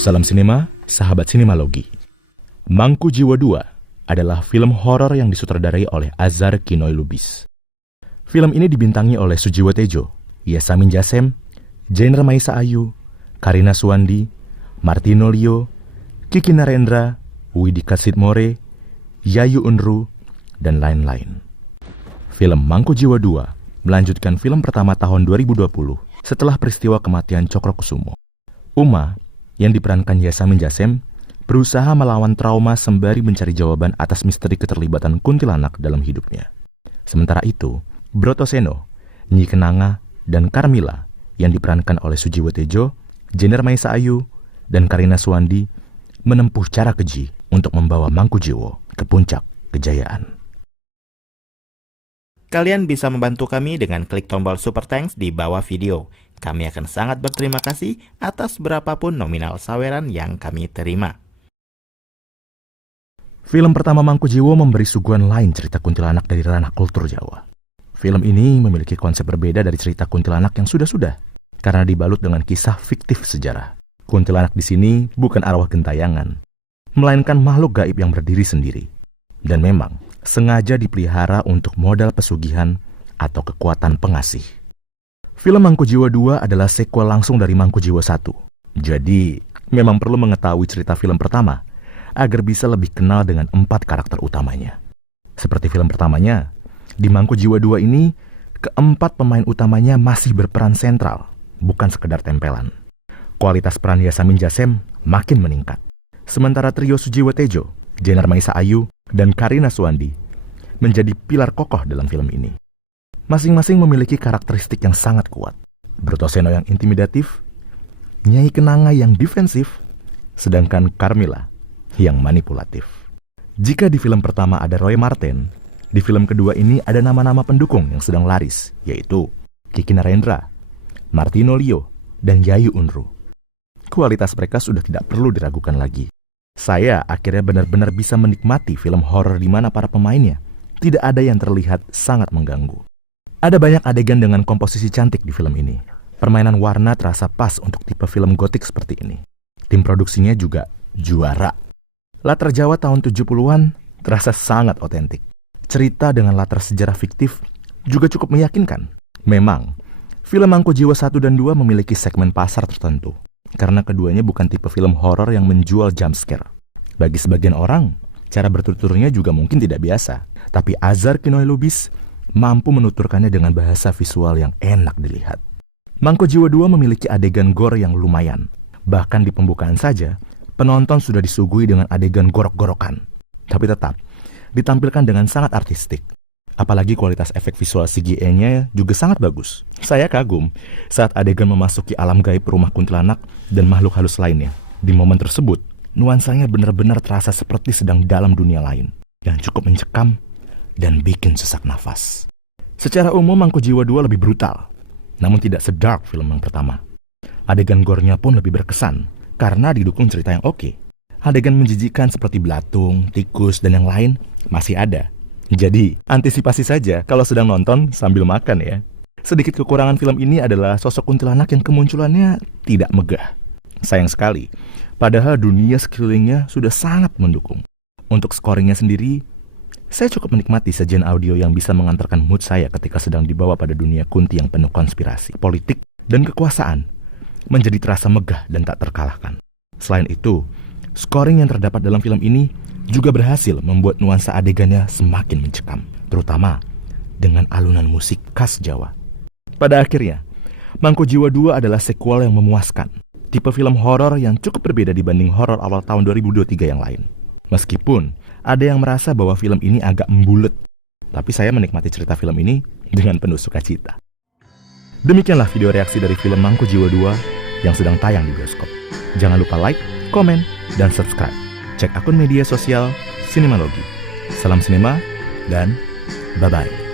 Salam sinema, sahabat sinemalogi. Mangku Jiwa 2 adalah film horor yang disutradarai oleh Azhar Kinoy Lubis. Film ini dibintangi oleh Sujiwo Tejo, Yasamin Jasem, Jane Maisa Ayu, Karina Suwandi, Martino Lio, Kiki Narendra, Widika Sidmore, Yayu Unru, dan lain-lain. Film Mangku Jiwa 2 melanjutkan film pertama tahun 2020 setelah peristiwa kematian Cokrokusumo. Uma, yang diperankan Yasamin Jasem, berusaha melawan trauma sembari mencari jawaban atas misteri keterlibatan kuntilanak dalam hidupnya. Sementara itu, Brotoseno, Nyi Kenanga, dan Carmila yang diperankan oleh Sujiwo Tejo, Jane Maisa Ayu, dan Karina Suwandi menempuh cara keji untuk membawa Mangku Jiwo ke puncak kejayaan. Kalian bisa membantu kami dengan klik tombol Super Thanks di bawah video. Kami akan sangat berterima kasih atas berapapun nominal saweran yang kami terima. Film pertama Mangku Jiwo memberi suguhan lain cerita kuntilanak dari ranah kultur Jawa. Film ini memiliki konsep berbeda dari cerita kuntilanak yang sudah-sudah, karena dibalut dengan kisah fiktif sejarah. Kuntilanak di sini bukan arwah gentayangan, melainkan makhluk gaib yang berdiri sendiri. Dan memang sengaja dipelihara untuk modal pesugihan atau kekuatan pengasih. Film Mangku Jiwa 2 adalah sequel langsung dari Mangku Jiwa 1. Jadi, memang perlu mengetahui cerita film pertama agar bisa lebih kenal dengan 4 karakter utamanya. Seperti film pertamanya, di Mangku Jiwa 2 ini, keempat pemain utamanya masih berperan sentral, bukan sekedar tempelan. Kualitas peran Yasamin Jasem makin meningkat. Sementara trio Sujiwo Tejo, Jane Maisa Ayu, dan Karina Suwandi menjadi pilar kokoh dalam film ini. Masing-masing memiliki karakteristik yang sangat kuat. Brotoseno yang intimidatif, Nyai Kenanga yang defensif, sedangkan Carmila yang manipulatif. Jika di film pertama ada Roy Marten, di film kedua ini ada nama-nama pendukung yang sedang laris, yaitu Kiki Narendra, Martino Lio, dan Yayu Unru. Kualitas mereka sudah tidak perlu diragukan lagi. Saya akhirnya benar-benar bisa menikmati film horor di mana para pemainnya tidak ada yang terlihat sangat mengganggu. Ada banyak adegan dengan komposisi cantik di film ini. Permainan warna terasa pas untuk tipe film gotik seperti ini. Tim produksinya juga juara. Latar Jawa tahun 70-an terasa sangat otentik. Cerita dengan latar sejarah fiktif juga cukup meyakinkan. Memang, film Mangku Jiwa 1 dan 2 memiliki segmen pasar tertentu, karena keduanya bukan tipe film horor yang menjual jump scare. Bagi sebagian orang, cara bertuturnya juga mungkin tidak biasa. Tapi Azhar Kinoy Lubis mampu menuturkannya dengan bahasa visual yang enak dilihat. Mangku Jiwa 2 memiliki adegan gore yang lumayan. Bahkan di pembukaan saja, penonton sudah disuguhi dengan adegan gorok-gorokan. Tapi tetap, ditampilkan dengan sangat artistik. Apalagi kualitas efek visual CGI-nya juga sangat bagus. Saya kagum saat adegan memasuki alam gaib rumah kuntilanak dan makhluk halus lainnya. Di momen tersebut, nuansanya benar-benar terasa seperti sedang dalam dunia lain, yang cukup mencekam dan bikin sesak nafas. Secara umum Mangku Jiwa 2 lebih brutal, namun tidak sedark film yang pertama. Adegan gore-nya pun lebih berkesan, karena didukung cerita yang oke. Adegan menjijikan seperti belatung, tikus, dan yang lain masih ada. Jadi, antisipasi saja kalau sedang nonton sambil makan ya. Sedikit kekurangan film ini adalah sosok kuntilanak yang kemunculannya tidak megah. Sayang sekali, padahal dunia sekelilingnya sudah sangat mendukung. Untuk scoringnya sendiri, saya cukup menikmati sajian audio yang bisa mengantarkan mood saya ketika sedang dibawa pada dunia kunti yang penuh konspirasi, politik, dan kekuasaan, menjadi terasa megah dan tak terkalahkan. Selain itu, scoring yang terdapat dalam film ini juga berhasil membuat nuansa adegannya semakin mencekam, terutama dengan alunan musik khas Jawa. Pada akhirnya, Mangku Jiwa 2 adalah sequel yang memuaskan, tipe film horor yang cukup berbeda dibanding horor awal tahun 2023 yang lain. Meskipun ada yang merasa bahwa film ini agak membulet, tapi saya menikmati cerita film ini dengan penuh sukacita. Demikianlah video reaksi dari film Mangku Jiwa 2 yang sedang tayang di bioskop. Jangan lupa like, komen, dan subscribe. Cek akun media sosial Sinemalogi. Salam sinema dan bye-bye.